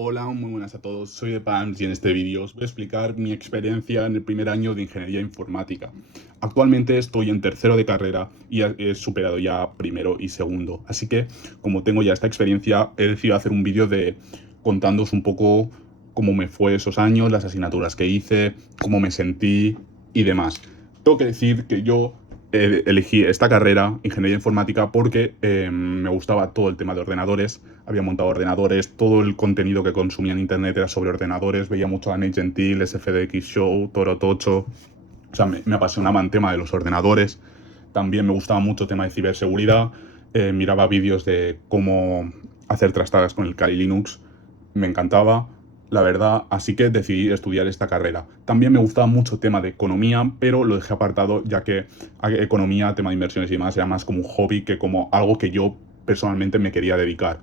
Hola, muy buenas a todos, soy de Pans y en este vídeo os voy a explicar mi experiencia en el primer año de Ingeniería Informática. Actualmente estoy en tercero de carrera y he superado ya primero y segundo, así que como tengo ya esta experiencia he decidido hacer un vídeo de contándoos un poco cómo me fue esos años, las asignaturas que hice, cómo me sentí y demás. Tengo que decir que yo elegí esta carrera, Ingeniería Informática, porque me gustaba todo el tema de ordenadores. Había montado ordenadores, todo el contenido que consumía en internet era sobre ordenadores. Veía mucho a Nate Gentil, SFDX Show, Toro Tocho. O sea, me apasionaba el tema de los ordenadores. También me gustaba mucho el tema de ciberseguridad. Miraba vídeos de cómo hacer trastadas con el Kali Linux. Me encantaba, la verdad, así que decidí estudiar esta carrera. También me gustaba mucho el tema de economía, pero lo dejé apartado ya que economía, tema de inversiones y demás, era más como un hobby que como algo que yo personalmente me quería dedicar.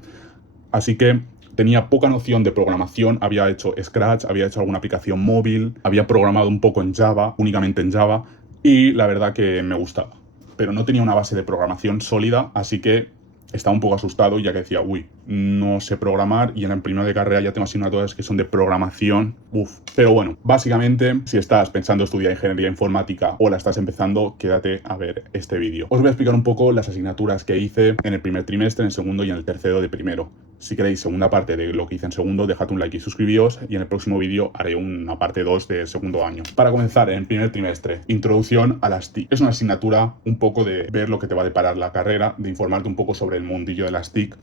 Así que tenía poca noción de programación, había hecho Scratch, había hecho alguna aplicación móvil, había programado un poco en Java, únicamente en Java, y la verdad que me gustaba. Pero no tenía una base de programación sólida, así que estaba un poco asustado ya que decía, uy, no sé programar y en el primero de carrera ya tengo asignaturas que son de programación, uff. Pero bueno, básicamente, si estás pensando estudiar ingeniería informática o la estás empezando, quédate a ver este vídeo. Os voy a explicar un poco las asignaturas que hice en el primer trimestre, en el segundo y en el tercero de primero. Si queréis segunda parte de lo que hice en segundo, dejad un like y suscribíos, y en el próximo vídeo haré una parte 2 de segundo año. Para comenzar, en el primer trimestre, introducción a las TIC. Es una asignatura un poco de ver lo que te va a deparar la carrera, de informarte un poco sobre el mundillo de las TIC,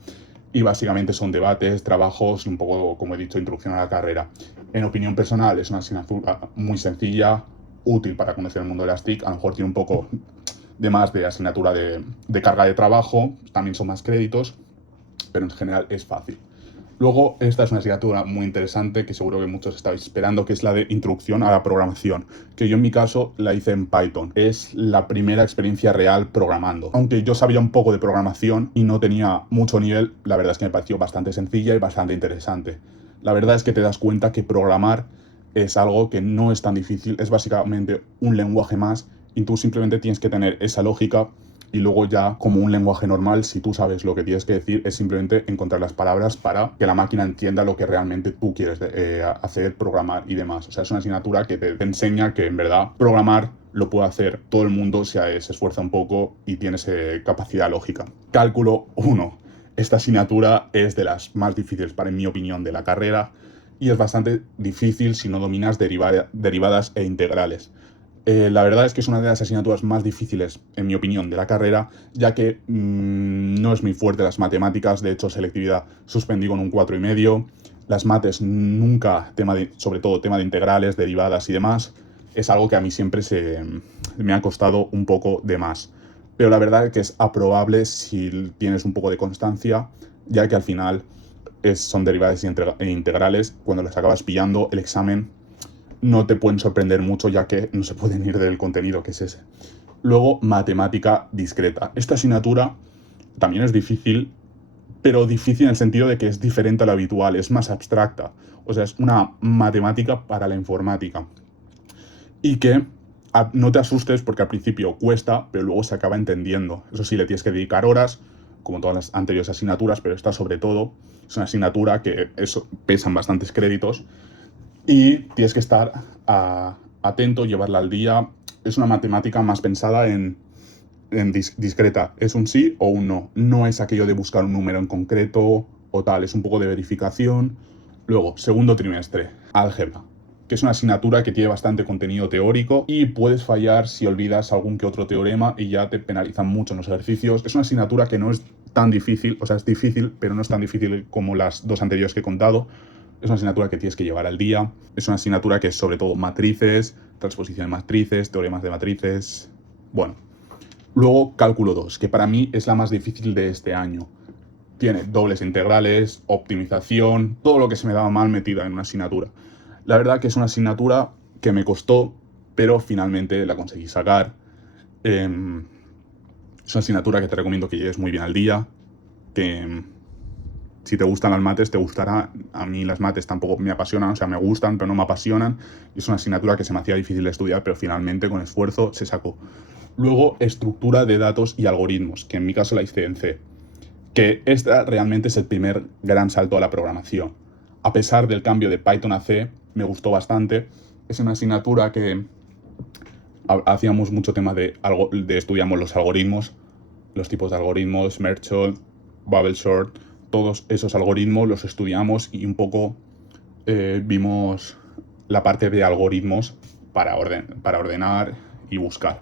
y básicamente son debates, trabajos y un poco, como he dicho, introducción a la carrera. En opinión personal, es una asignatura muy sencilla, útil para conocer el mundo de las TIC. A lo mejor tiene un poco de más de asignatura de carga de trabajo, también son más créditos, pero en general es fácil. Luego, esta es una asignatura muy interesante que seguro que muchos estáis esperando, que es la de introducción a la programación, que yo en mi caso la hice en Python. Es la primera experiencia real programando. Aunque yo sabía un poco de programación y no tenía mucho nivel, la verdad es que me pareció bastante sencilla y bastante interesante. La verdad es que te das cuenta que programar es algo que no es tan difícil, es básicamente un lenguaje más y tú simplemente tienes que tener esa lógica. Y luego ya, como un lenguaje normal, si tú sabes lo que tienes que decir, es simplemente encontrar las palabras para que la máquina entienda lo que realmente tú quieres hacer, programar y demás. O sea, es una asignatura que te enseña que en verdad programar lo puede hacer todo el mundo si se esfuerza un poco y tiene capacidad lógica. Cálculo 1. Esta asignatura es de las más difíciles, en mi opinión, de la carrera, y es bastante difícil si no dominas derivadas e integrales. La verdad es que es una de las asignaturas más difíciles, en mi opinión, de la carrera, ya que no es muy fuerte las matemáticas. De hecho, selectividad suspendí con un 4,5. Las mates nunca, sobre todo tema de integrales, derivadas y demás, es algo que a mí siempre me ha costado un poco de más. Pero la verdad es que es aprobable si tienes un poco de constancia, ya que al final son derivadas e integrales. Cuando las acabas pillando, el examen no te pueden sorprender mucho, ya que no se pueden ir del contenido que es ese. Luego, matemática discreta. Esta asignatura también es difícil, pero difícil en el sentido de que es diferente a lo habitual, es más abstracta. O sea, es una matemática para la informática. Y que no te asustes porque al principio cuesta, pero luego se acaba entendiendo. Eso sí, le tienes que dedicar horas, como todas las anteriores asignaturas, pero esta sobre todo es una asignatura que pesan bastantes créditos y tienes que estar atento, llevarla al día. Es una matemática más pensada en discreta. Es un sí o un no. No es aquello de buscar un número en concreto o tal. Es un poco de verificación. Luego, segundo trimestre, álgebra, que es una asignatura que tiene bastante contenido teórico y puedes fallar si olvidas algún que otro teorema y ya te penalizan mucho en los ejercicios. Es una asignatura que no es tan difícil, o sea, es difícil, pero no es tan difícil como las dos anteriores que he contado. Es una asignatura que tienes que llevar al día. Es una asignatura que es sobre todo matrices, transposición de matrices, teoremas de matrices. Bueno. Luego, cálculo 2, que para mí es la más difícil de este año. Tiene dobles integrales, optimización, todo lo que se me daba mal metida en una asignatura. La verdad que es una asignatura que me costó, pero finalmente la conseguí sacar. Es una asignatura que te recomiendo que lleves muy bien al día, que si te gustan las mates, te gustará. A mí las mates tampoco me apasionan, o sea, me gustan, pero no me apasionan. Es una asignatura que se me hacía difícil de estudiar, pero finalmente con esfuerzo se sacó. Luego, estructura de datos y algoritmos, que en mi caso la hice en C. Que esta realmente es el primer gran salto a la programación. a pesar del cambio de Python a C, me gustó bastante. Es una asignatura que hacíamos mucho tema estudiamos los algoritmos, los tipos de algoritmos, Merge, Bubble Sort, todos esos algoritmos los estudiamos y un poco vimos la parte de algoritmos para ordenar y buscar.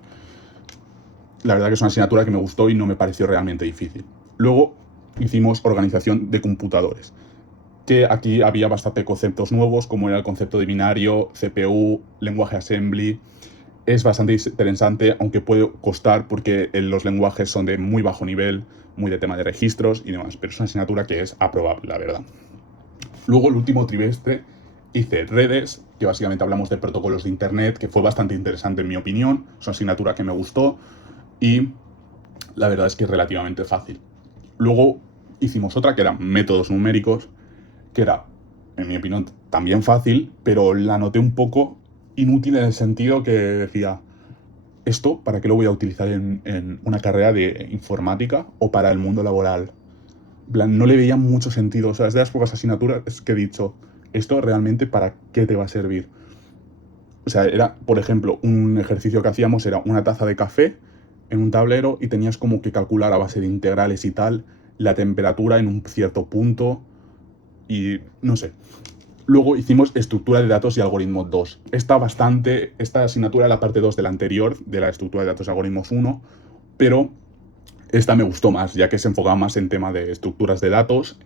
La verdad que es una asignatura que me gustó y no me pareció realmente difícil. Luego hicimos organización de computadores, que aquí había bastante conceptos nuevos, como era el concepto de binario, CPU, lenguaje assembly. Es bastante interesante, aunque puede costar porque los lenguajes son de muy bajo nivel, muy de tema de registros y demás, pero es una asignatura que es aprobable, la verdad. Luego, el último trimestre, hice redes, que básicamente hablamos de protocolos de internet, que fue bastante interesante en mi opinión. Es una asignatura que me gustó y la verdad es que es relativamente fácil. Luego hicimos otra que era métodos numéricos, que era, en mi opinión, también fácil, pero la noté un poco inútil en el sentido que decía, ¿esto para qué lo voy a utilizar en una carrera de informática o para el mundo laboral? No le veía mucho sentido. O sea, es de las pocas asignaturas que he dicho, ¿esto realmente para qué te va a servir? O sea, era, por ejemplo, un ejercicio que hacíamos era una taza de café en un tablero y tenías como que calcular a base de integrales y tal la temperatura en un cierto punto y no sé. Luego hicimos estructura de datos y algoritmos 2. Esta asignatura era la parte 2 de la anterior, de la estructura de datos y algoritmos 1, pero esta me gustó más, ya que se enfocaba más en tema de estructuras de datos.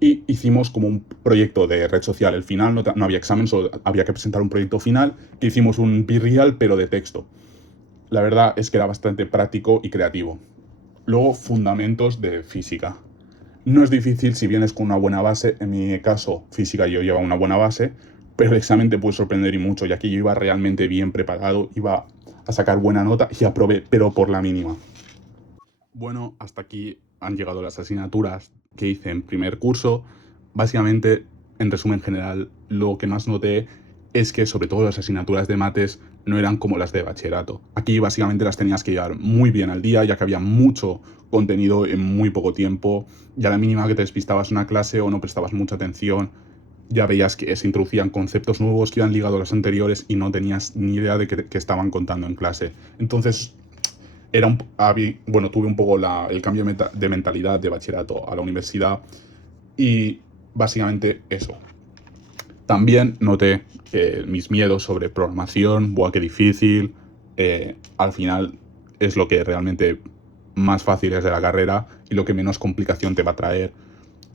Y hicimos como un proyecto de red social. El final no había examen, solo había que presentar un proyecto final, que hicimos un Be-Real, pero de texto. La verdad es que era bastante práctico y creativo. Luego, fundamentos de física. No es difícil si vienes con una buena base. En mi caso, física yo llevaba una buena base, pero el examen te puede sorprender y mucho, ya que yo iba realmente bien preparado, iba a sacar buena nota y aprobé, pero por la mínima. Bueno, hasta aquí han llegado las asignaturas que hice en primer curso. Básicamente, en resumen general, lo que más noté es que sobre todo las asignaturas de mates no eran como las de bachillerato. Aquí básicamente las tenías que llevar muy bien al día, ya que había mucho contenido en muy poco tiempo, y a la mínima que te despistabas en una clase o no prestabas mucha atención, ya veías que se introducían conceptos nuevos que iban ligados a los anteriores y no tenías ni idea de qué estaban contando en clase. Entonces, tuve un poco el cambio de mentalidad de bachillerato a la universidad y básicamente eso. También noté que mis miedos sobre programación, qué difícil, al final es lo que realmente más fácil es de la carrera y lo que menos complicación te va a traer.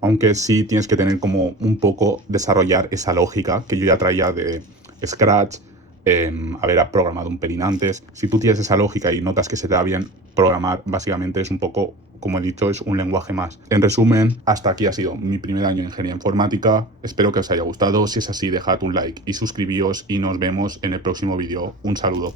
Aunque sí tienes que tener como un poco desarrollar esa lógica que yo ya traía de Scratch, haber programado un pelín antes. Si tú tienes esa lógica y notas que se te da bien programar, básicamente es un poco, como he dicho, es un lenguaje más. En resumen, hasta aquí ha sido mi primer año en ingeniería informática. Espero que os haya gustado. Si es así, dejad un like y suscribíos y nos vemos en el próximo vídeo. Un saludo.